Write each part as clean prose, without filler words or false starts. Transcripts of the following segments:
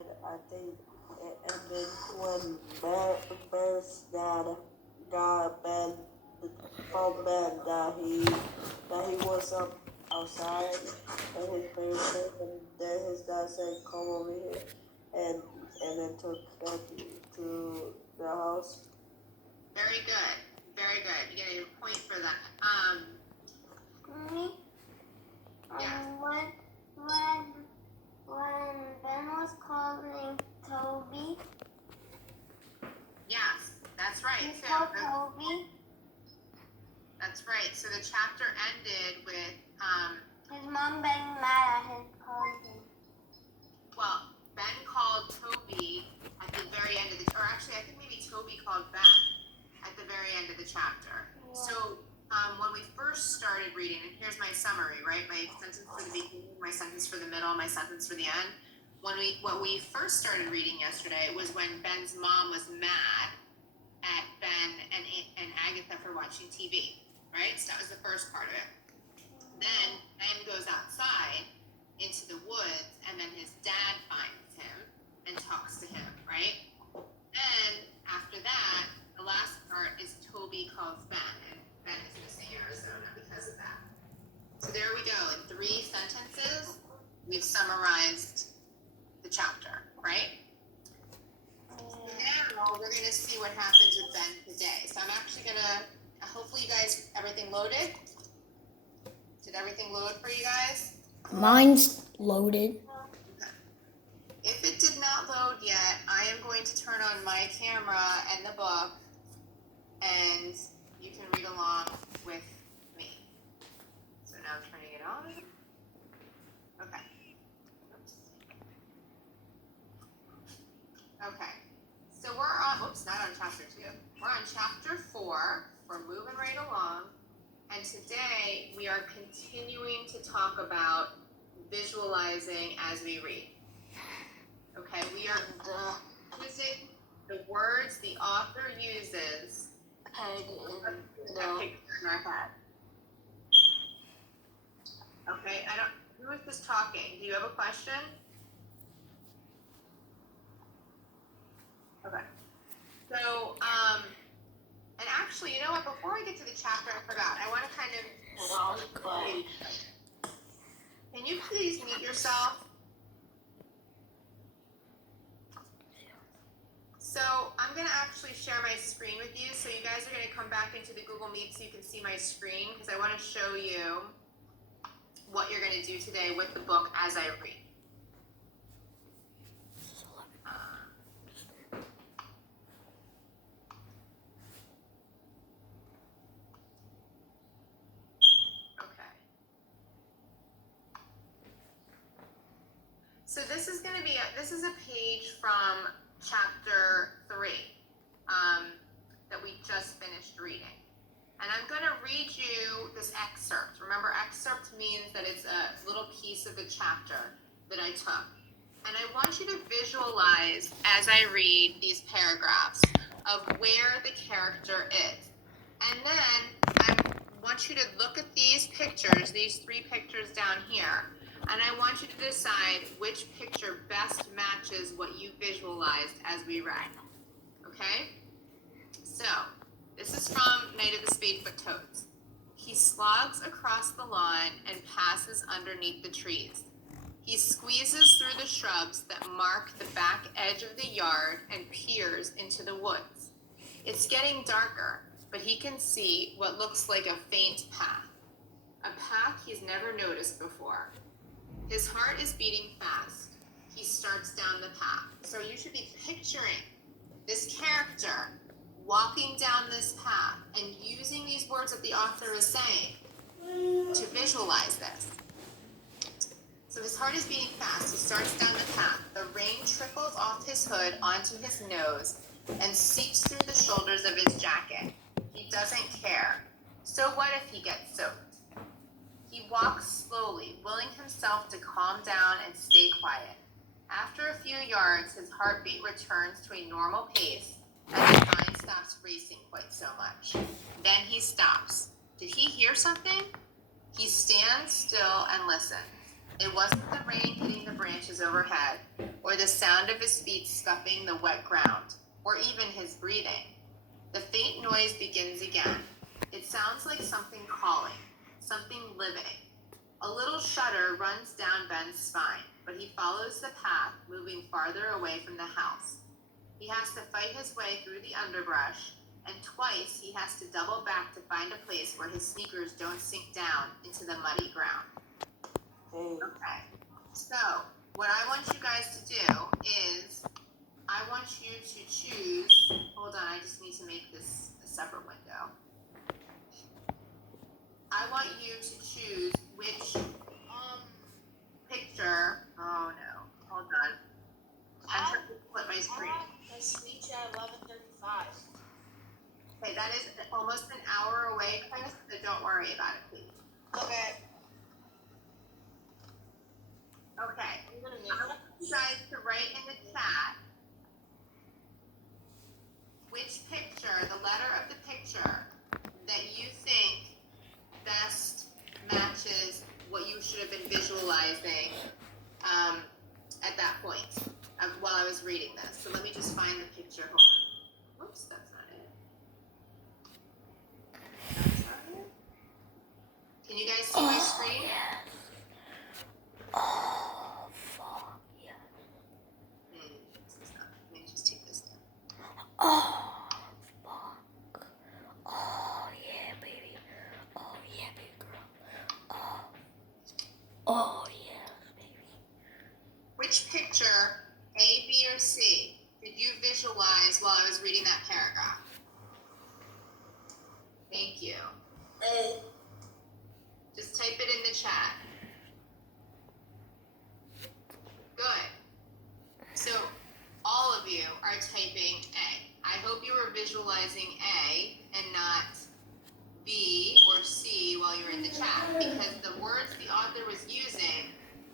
I think, and then when Ben's dad got Ben from Ben that he was up outside and his parents said, and then his dad said come over here and and then took them to the house. Very good. Very good. You get a point for that. Mommy, Yeah. when Ben was calling Toby, Yes, that's right. he called Toby. That's right. So the chapter ended with, His mom getting mad at him calling him. well, Ben called Toby at the very end of the, or actually, I think maybe Toby called Ben at the very end of the chapter. Yeah. So when we first started reading, and here's my summary, right? My sentence for the beginning, my sentence for the middle, my sentence for the end. What we first started reading yesterday was when Ben's mom was mad at Ben and Agatha for watching TV, right? So that was the first part of it. Then Ben goes outside into the woods, and then his dad finds him and talks to him, right? And after that, the last part is Toby calls Ben, and Ben is missing Arizona because of that. So there we go. In 3 sentences, we've summarized the chapter, right? Now we're going to see what happens with Ben today. So I'm actually going to, hopefully you guys, everything loaded? Did everything load for you guys? Mine's loaded. Okay. If it did not load yet, I am going to turn on my camera and the book, and you can read along with me. So now I'm turning it on. Okay. Oops. Okay. So we're on, whoops, not on chapter 2. We're on chapter 4. We're moving right along. And today we are continuing to talk about visualizing as we read. Okay, we are using the words the author uses in our head. Okay, who is this talking? Do you have a question? Okay. So, and actually, you know what? Before I get to the chapter, I forgot. I want to kind of. Can you please mute yourself? So I'm going to actually share my screen with you. So you guys are going to come back into the Google Meet so you can see my screen, because I want to show you what you're going to do today with the book as I read. So this is going to be, this is a page from chapter 3 that we just finished reading. And I'm going to read you this excerpt. Remember, excerpt means that it's a little piece of the chapter that I took. And I want you to visualize as I read these paragraphs of where the character is. And then I want you to look at these pictures, these 3 pictures down here. And I want you to decide which picture best matches what you visualized as we read. Okay? So, this is from Night of the Spadefoot Toads. He slogs across the lawn and passes underneath the trees. He squeezes through the shrubs that mark the back edge of the yard and peers into the woods. It's getting darker, but he can see what looks like a faint path. A path he's never noticed before. His heart is beating fast. He starts down the path. So you should be picturing this character walking down this path and using these words that the author is saying to visualize this. So his heart is beating fast. He starts down the path. The rain trickles off his hood onto his nose and seeps through the shoulders of his jacket. He doesn't care. So what if he gets soaked? He walks slowly, willing himself to calm down and stay quiet. After a few yards, his heartbeat returns to a normal pace, and his mind stops racing quite so much. Then he stops. Did he hear something? He stands still and listens. It wasn't the rain hitting the branches overhead, or or the sound of his feet scuffing the wet ground, or even his breathing. The faint noise begins again. It sounds like something calling, something living. A little shudder runs down Ben's spine, but he follows the path, moving farther away from the house. He has to fight his way through the underbrush, and twice he has to double back to find a place where his sneakers don't sink down into the muddy ground. Okay, so what I want you guys to do is I want you to choose, hold on, I just need to make this a separate window. I want you to choose which picture, oh no, hold on. I'm trying to flip my screen. A speech at 11:35. Okay, that is almost an hour away, Chris, so don't worry about it, please. Okay. Okay, I'm gonna I want you guys to write in the chat which picture, the letter of the picture, that you think best matches what you should have been visualizing at that point while I was reading this. So let me just find the picture. Hold on. Whoops, that's not it. That's not it. Can you guys see my screen? Oh, fuck, yeah. Let me just take this down. Oh, fuck. Oh, yeah, baby. Oh, yeah, baby girl. Oh, yeah, baby. Which picture, A, B, or C, did you visualize while I was reading that paragraph? Thank you. A. Just type it in the chat. Good. So all of you are typing A. I hope you were visualizing A and not B or C while you were in the chat, because the words the author was using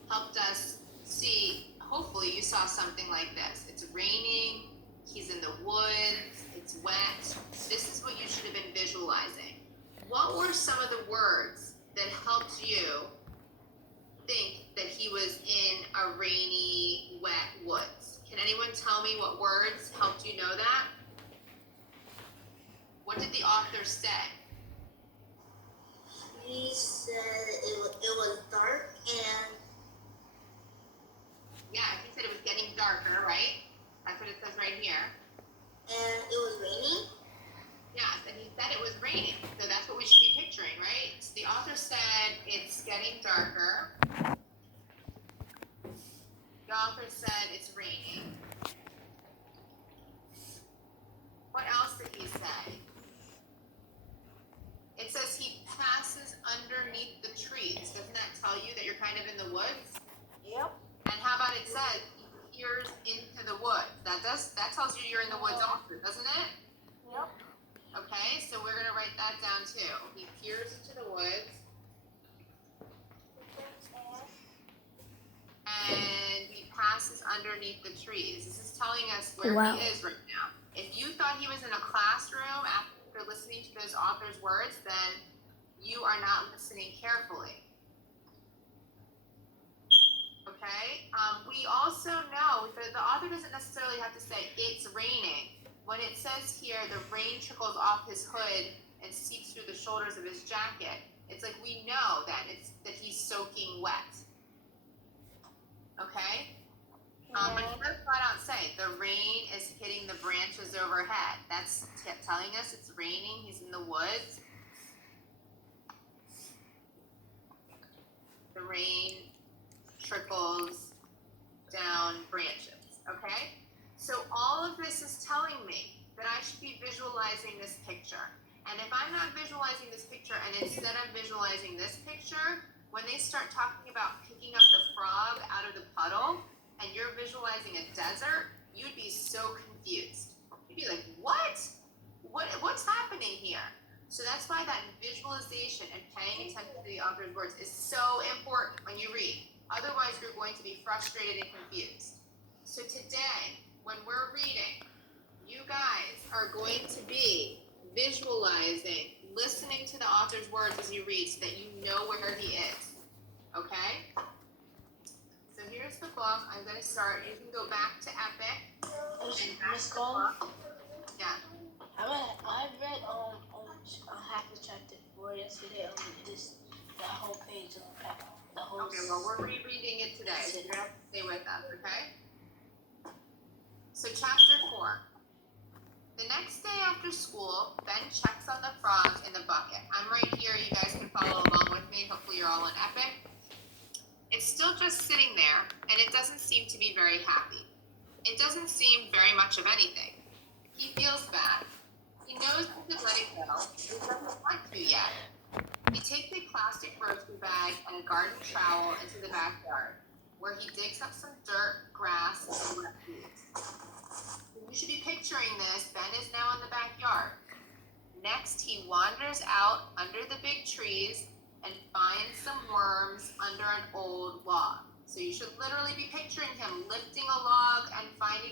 helped us see, hopefully you saw something like this. It's raining, he's in the woods, it's wet. This is what you should have been visualizing. What were some of the words that helped you think that he was in a rainy, wet woods? Can anyone tell me what words helped you know that? What did the author say? He said it was dark and Yeah, he said it was getting darker, right? That's what it says right here. it was raining. Yes, and he said it was raining. So that's what we should be picturing, right? So the author said it's getting darker. The author said it's raining. What else did he say? It says he passes underneath the trees. Doesn't that tell you that you're kind of in the woods? Yep. And how about it says he peers into the woods? That tells you you're in the woods also, doesn't it? Yep. Okay, so we're gonna write that down too. He peers into the woods and he passes underneath the trees. This is telling us where Wow. he is right now. If you thought he was in a classroom after listening to those author's words, then you are not listening carefully. Okay? We also know that the author doesn't necessarily have to say it's raining. When it says here, the rain trickles off his hood and seeps through the shoulders of his jacket, it's like we know that he's soaking wet. Okay? But he does flat out say the rain is hitting the branches overhead. That's telling us it's raining. He's in the woods. The rain trickles down branches. Okay? So all of this is telling me that I should be visualizing this picture. And if I'm not visualizing this picture and instead I'm visualizing this picture, when they start talking about picking up the frog out of the puddle and you're visualizing a desert, you'd be so confused. You'd be like, what? What's happening here? So that's why that visualization and paying attention to the author's words is so important when you read. Otherwise, you're going to be frustrated and confused. So today, when we're reading, you guys are going to be visualizing, listening to the author's words as you read so that you know where he is. Okay? So here's here's the book. I'm gonna start. You can go back to Epic. Miss Cole, Yeah. I read half of chapter 4 yesterday. This that whole page the whole. Okay, well, we're rereading it today, so you're gonna have to stay with us, okay? So chapter 4. The next day after school, Ben checks on the frogs in the bucket. I'm right here, you guys can follow along with me. Hopefully you're all in Epic. It's still just sitting there, and it doesn't seem to be very happy. It doesn't seem very much of anything. He feels bad. He knows he could let it go, but he doesn't want to yet. He takes a plastic grocery bag and a garden trowel into the backyard, where he digs up some dirt, grass, and some wet weeds. You should be picturing this. Ben is now in the backyard. Next, he wanders out under the big trees and finds some worms under an old log. So you should literally be picturing him lifting a log and finding